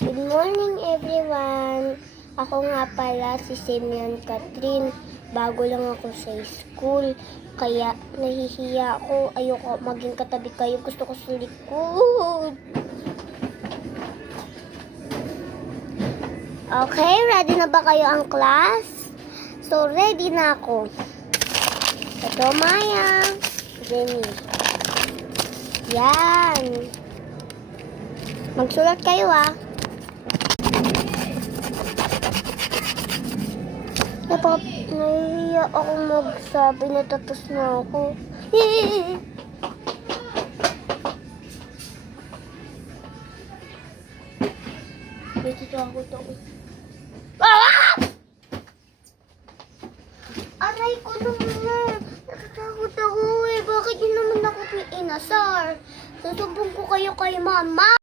Good morning everyone! Ako nga pala si Simeon Catherine. Bago lang ako sa school. Kaya nahihiya ako. Ayoko maging katabi kayo. Gusto ko sa likod. Okay, ready na ba kayo ang class? So, ready na ako. Ito, Maya. Jenny. Yan. Magsulat kayo Nahihiya akong magsabi na tapos na ako. Natatakot ako. Aray ko naman. Natatakot ako Bakit yun naman ako inasar? Susubong ko kayo kay mama.